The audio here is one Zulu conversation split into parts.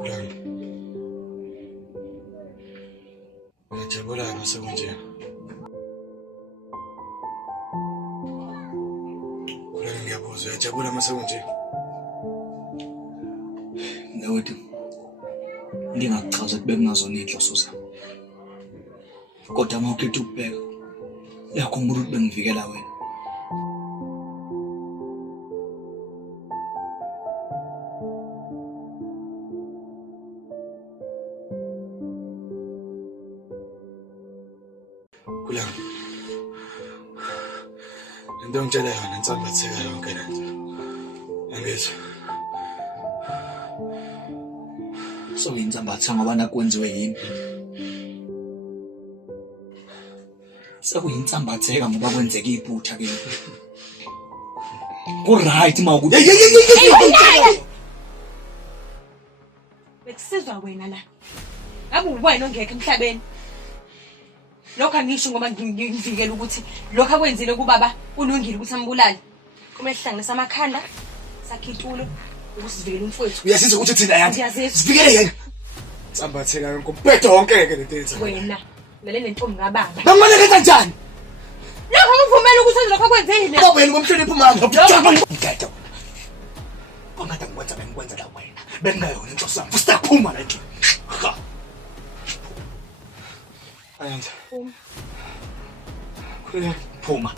Khulani. Ngiyajabula masekunje. Khulani ngiyabuza, uyajabula masekunje? Nawethu. Ngingakuchaza kube kungazona inhloso zami. Kodwa mawukhetha ukubheka, uyakhumbula ukuthi bengivikela wena. Khulani. Into engitshela yona ngisambatheka yonke lento. Angizwa. So inzambatha ngoba nakwenziwe yini? Sekuyinsambatheka ngoba kwenzeka iphutha ke. Ku right mawukuthi. Bekusizwa wena la. Ngabe uwena ongekho emhlabeni. Lokho angisho ngoba ngivikela ukuthi lokho akwenzile kubaba ulungile ukuthi ambulale. Kumele sihlanganise amakhanda, sakhe itulo ukusivikela umfowethu. Uyasizwa ukuthi thina yazi. Sivikele yena. Ngisambatheka yonke umphetho wonke ke lento yenza. Wena lele nentombi ngabanga. Ngimane kanjani? Lokho ngivumela ukuthi lokho akwenzile. Baba yena ngomhloniphi mama. Ngithatha. Kongathi ngikwenza bengikwenza la wena. Bengingayona inhloso yami. Usaphuma la endlini. Ha. Ayenza. Phuma.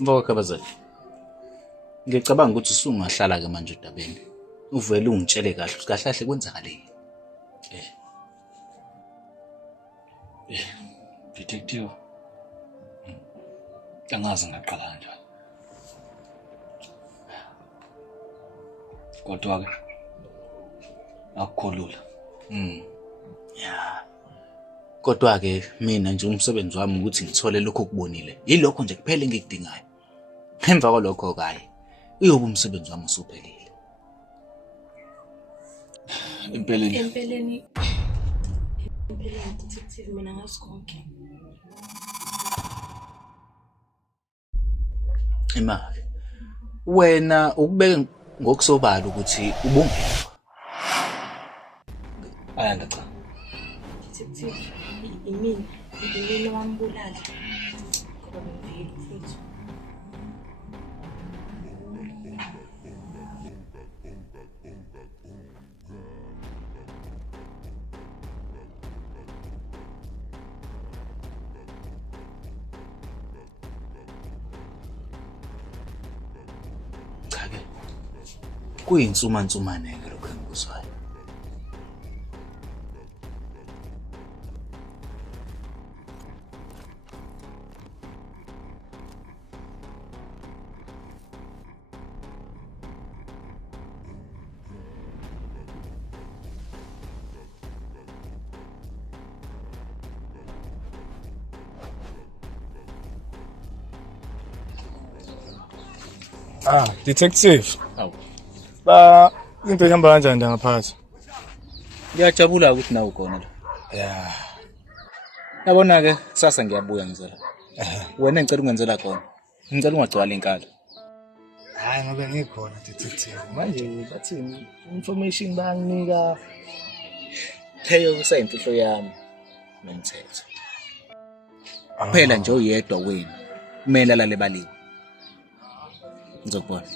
Mfowethu kabazali. Ngicabanga ukuthi usungahlala ke manje udabeni. Uvele ungitshele kahle ukuthi kahle kahle kwenzakaleni. Detective. Angazi ngaqala kanjani. Kodwa ke akukholula. Yeah. Kodwa ke mina nje umsebenzi wami ukuthi ngithole lokho kubonile. Yilokho nje kuphela engikudingayo. Emva kwalokho kaye uyoba umsebenzi wami usuphelile. Empeleni detective mina ngasikonke. Imali. Wena ukubeke ngokusobala ukuthi ubungekho. Ayanda cha. Detective imina wambulala. Ngoba bengivikela umfowethu. Cha ke. Kuyinsumansumane ke lokho engikuzwayo. Detective. Awu. Into ihamba kanjani la ngaphansi? Ngiyajabula ukuthi nawe ukhona la. Yeah. Yabona ke kusasa ngiyabuya ngizela. Wena ngicela ungenzela khona. Ngicela ungagcwala inkalo. Hayi ngoba ngikhona detective. Manje bathini information banginika Leyo kusayimfihlo yami nomthetho. Kuphela nje oyedwa wenu kumele alale baliwe. Ngizokubona.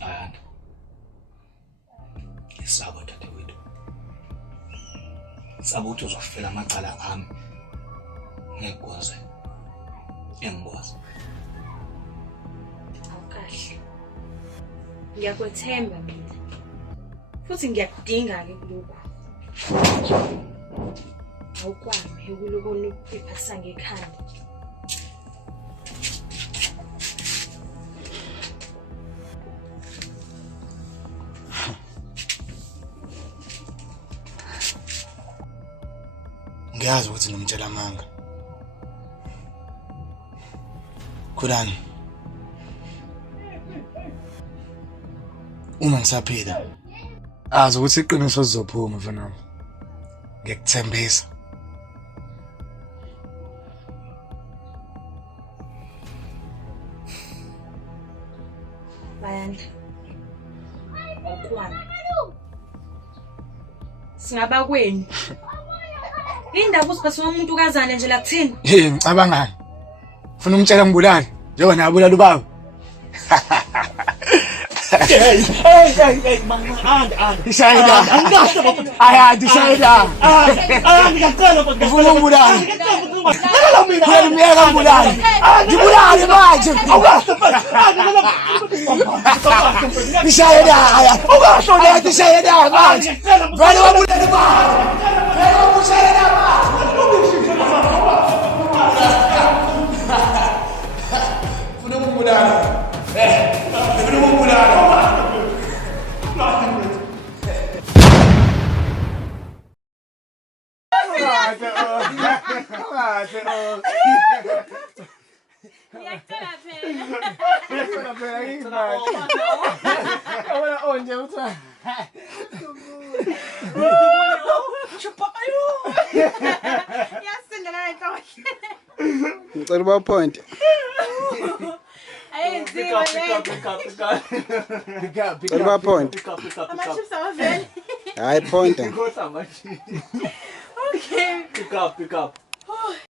Ayanda. Isaba dadewethu. Saba ukuthi uzofela amacala ami. Ngekwazi. Engikwazi. Awukahle. Ngiyakwethemba mina. Futhi ngiyakudinga-ke kulokhu. Awukwami ukulokhu iphathisa ngekhanda. Ngiyazi ukuthi nomtshela amanga. Khulani. Uma ngisaphila azi ukuthi iqiniso lizophuma mfana. Ngiyekuthembisa. Bayanda. Awukwami. Singaba kweni. Indaba usiphathe umuntu kazana nje la kuthini? Hey ngicabangani? Ufuna umtshela ngibulali njengoba nabulala ubaba. Hey mama and Shayda. Ayadi Shayda. Ngiyacela manje. Ufuna ngibulali. Lalela mina. Phela umyeka ngibulali. Ngibulali manje. Awukasho manje. Shayda. Awukasho lethi Shayda manje. Vale wabulala baba. Vale wabulala baba. Ufuna ngibulali. Ufuna ngibulali. Ngicela uba point. Ngicela uba point. Hayi point. Okay. Pick up.